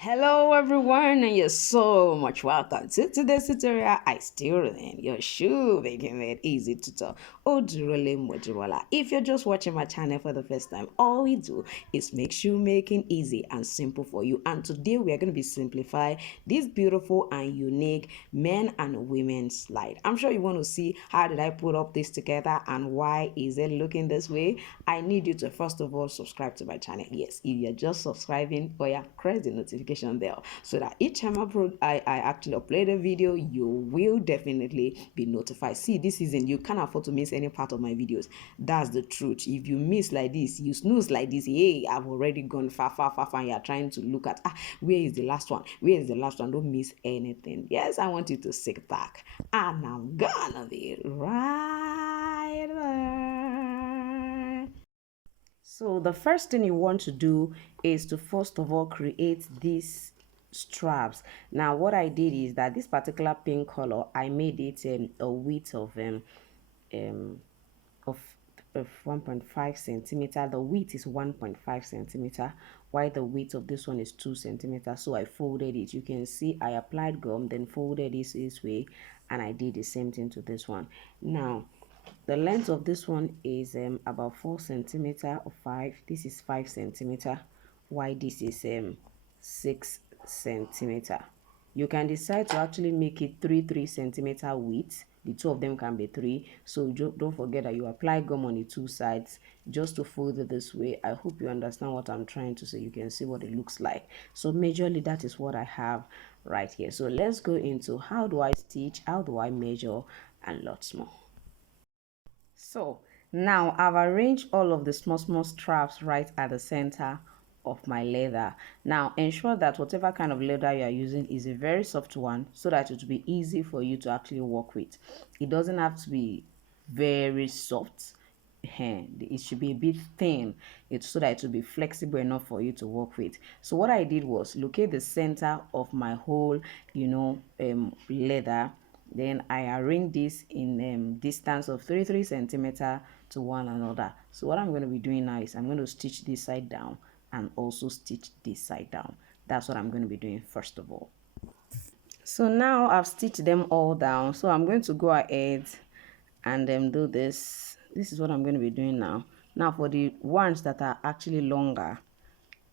Hello everyone, and you're so much welcome to today's tutorial. I still remain your shoe making made easy tutor Odurole Mojirola. If you're just watching my channel for the first time, all we do is make shoe making easy and simple for you. And today we are going to be simplify this beautiful and unique men and women slide. I'm sure you want to see how did I put up this together and why is it looking this way. I need you to first of all subscribe to my channel. Yes, if you're just subscribing, press the notification bell so that each time I actually upload a video, you will definitely be notified. See, this season you can't afford to miss any part of my videos. That's the truth. If you miss like this, you snooze like this, hey, I've already gone far, and you're trying to look at where is the last one? Where is the last one? Don't miss anything. Yes, I want you to sit back and I'm gonna be right there. So the first thing you want to do is to first of all create these straps. Now what I did is that this particular pink color, I made it a width um, of 1.5 centimeter. The width is 1.5 centimeter, while the width of this one is 2 centimeters. So I folded it. You can see I applied gum, then folded this way, and I did the same thing to this one. Now the length of this one is about 4 centimeter or 5. This is 5 centimeter, while this is 6 centimeter. You can decide to actually make it 3 centimeter width. The two of them can be 3. So don't forget that you apply gum on the two sides just to fold it this way. I hope you understand what I'm trying to say. You can see what it looks like. So majorly that is what I have right here. So let's go into how do I stitch, how do I measure, and lots more. So now I've arranged all of the small straps right at the center of my leather. Now ensure that whatever kind of leather you are using is a very soft one so that it will be easy for you to actually work with. It doesn't have to be very soft. It should be a bit thin, so that it will be flexible enough for you to work with. So what I did was locate the center of my whole leather. Then I arrange this in distance of 3 centimeter to one another. So what I'm going to be doing now is I'm going to stitch this side down and also stitch this side down. That's what I'm going to be doing first of all. So now I've stitched them all down. So I'm going to go ahead and do this. This is what I'm going to be doing now. Now for the ones that are actually longer,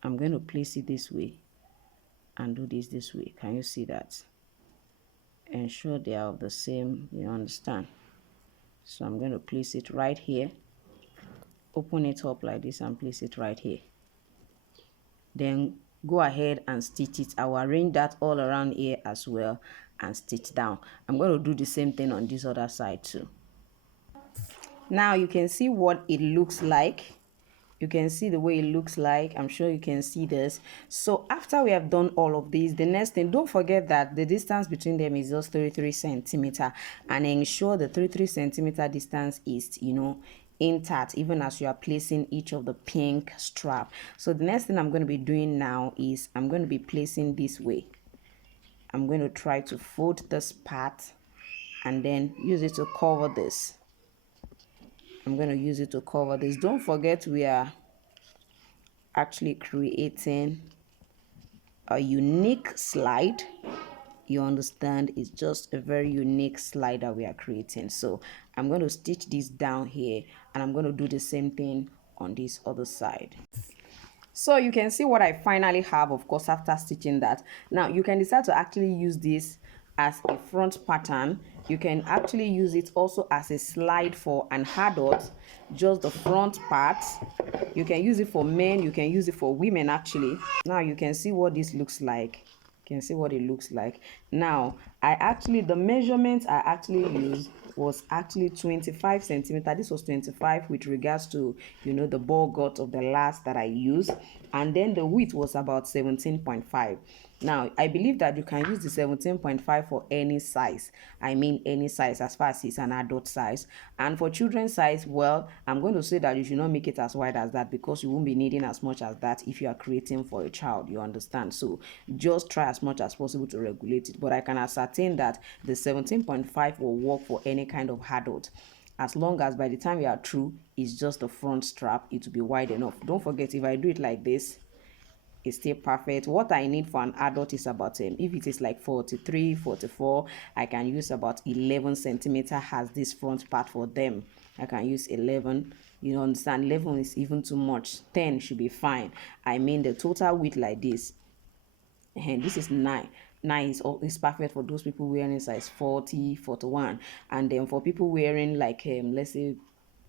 I'm going to place it this way and do this way. Can you see that? Ensure they are of the same, you understand. So I'm going to place it right here, open it up like this and place it right here. Then go ahead and stitch it. I will arrange that all around here as well and stitch down. I'm going to do the same thing on this other side too. Now you can see what it looks like. You can see the way it looks like. I'm sure you can see this. So after we have done all of these, the next thing, don't forget that the distance between them is just 33 centimeter, and ensure the 33 centimeter distance is intact even as you are placing each of the pink strap. So the next thing I'm going to be doing now is I'm going to be placing this way. I'm going to try to fold this part and then use it to cover this. I'm going to use it to cover this. Don't forget we are actually creating a unique slide. You understand, it's just a very unique slide that we are creating. So I'm going to stitch this down here and I'm going to do the same thing on this other side. So you can see what I finally have, of course, after stitching that. Now you can decide to actually use this as a front pattern. You can actually use it also as a slide for an adult, just the front part. You can use it for men, you can use it for women actually. Now you can see what this looks like. You can see what it looks like. Now the measurement I actually used was actually 25 centimeter. This was 25 with regards to the ball gut of the last that I used, and then the width was about 17.5. Now I believe that you can use the 17.5 for any size. I mean any size as far as it's an adult size. And for children's size, well, I'm going to say that you should not make it as wide as that because you won't be needing as much as that if you are creating for a child, you understand. So just try as much as possible to regulate it. But I can ascertain that the 17.5 will work for any kind of adult, as long as by the time you are through, it's just the front strap, it will be wide enough. Don't forget, if I do it like this, it's still perfect. What I need for an adult is about if it is like 43, 44, I can use about 11 centimeter as this front part for them. I can use 11. You understand? 11 is even too much. 10 should be fine. I mean the total width like this, and this is 9. 9 is perfect for those people wearing size 40, 41. And then for people wearing like let's say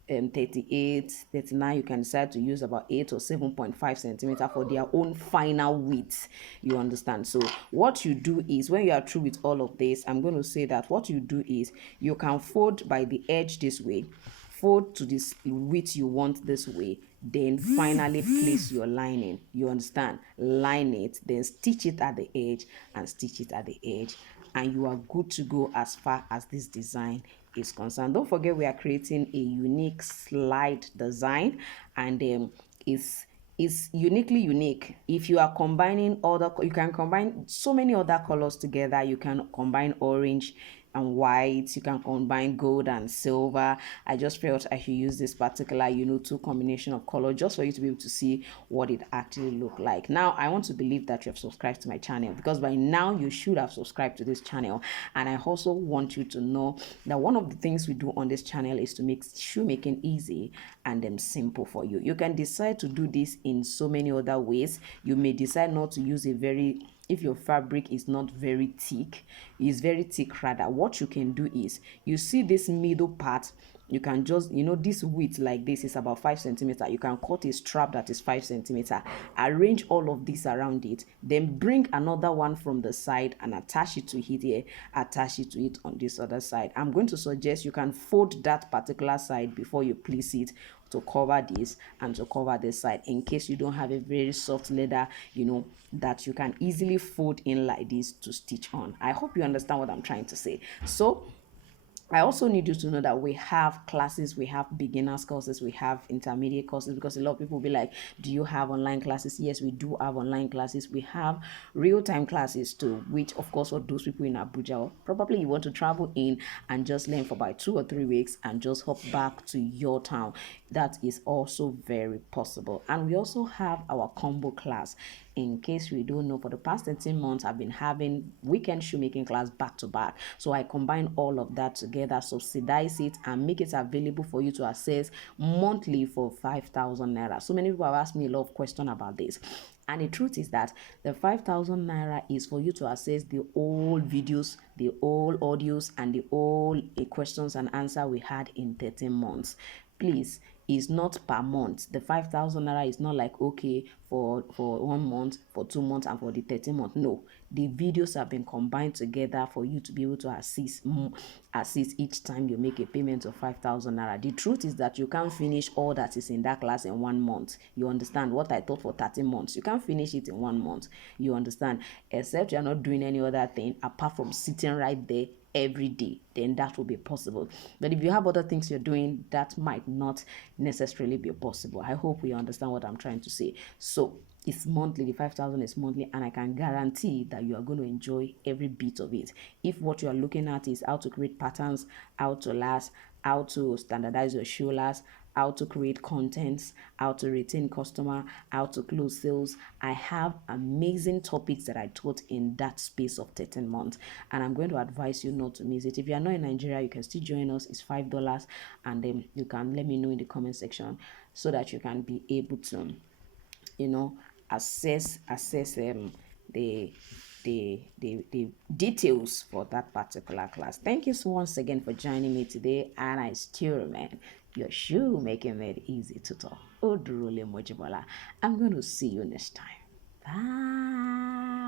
38, 39, you can decide to use about 8 or 7.5 centimeter for their own final width. You understand? So what you do is, when you are through with all of this, I'm going to say that what you do is you can fold by the edge this way, fold to this width you want this way, then finally place your lining. You understand? Line it, then stitch it at the edge and stitch it at the edge, and you are good to go as far as this design is concerned. Don't forget, we are creating a unique slide design, and it's uniquely unique. If you are combining other, you can combine so many other colors together. You can combine orange and white, you can combine gold and silver. I just felt I should use this particular two combination of color just for you to be able to see what it actually look like. Now I want to believe that you have subscribed to my channel, because by now you should have subscribed to this channel. And I also want you to know that one of the things we do on this channel is to make shoemaking easy and simple for you. You can decide to do this in so many other ways. You may decide not to use if your fabric is not very thick, is very thick rather, what you can do is, you see this middle part, you can just, this width like this is about 5 centimeter. You can cut a strap that is 5 centimeter, arrange all of this around it, then bring another one from the side and attach it to it here, attach it to it on this other side. I'm going to suggest you can fold that particular side before you place it to cover this and to cover this side, in case you don't have a very soft leather, that you can easily fold in like this to stitch on. I hope you understand what I'm trying to say. So I also need you to know that we have classes, we have beginners courses, we have intermediate courses, because a lot of people will be like, do you have online classes? Yes, we do have online classes. We have real-time classes too, which of course for those people in Abuja, probably you want to travel in and just learn for about 2 or 3 weeks and just hop back to your town. That is also very possible. And we also have our combo class. In case we don't know, for the past 13 months, I've been having weekend shoemaking class back to back. So I combine all of that together, subsidize it, and make it available for you to access monthly for 5,000 naira. So many people have asked me a lot of questions about this. And the truth is that the 5,000 naira is for you to access the old videos, the old audios, and the old questions and answer we had in 13 months. Please, is not per month. The 5,000 naira is not like, okay, for 1 month, for 2 months, and for the 13 month. No, the videos have been combined together for you to be able to assist each time you make a payment of 5,000 naira. The truth is that you can't finish all that is in that class in 1 month. You understand? What I taught for 13 months, you can't finish it in 1 month. You understand? Except you're not doing any other thing apart from sitting right there every day, then that will be possible. But if you have other things you're doing, that might not necessarily be possible. I hope you understand what I'm trying to say. So it's monthly. The 5,000 is monthly, and I can guarantee that you are going to enjoy every bit of it. If what you are looking at is how to create patterns, how to last, how to standardize your shoe last, how to create contents, how to retain customer, how to close sales, I have amazing topics that I taught in that space of 13 months, and I'm going to advise you not to miss it. If you are not in Nigeria, you can still join us. It's $5, and then you can let me know in the comment section so that you can be able to assess the details for that particular class. Thank you so once again for joining me today, and I still remain your shoemaking made easy tutor, Odurole Mojibola. I'm going to see you next time. Bye.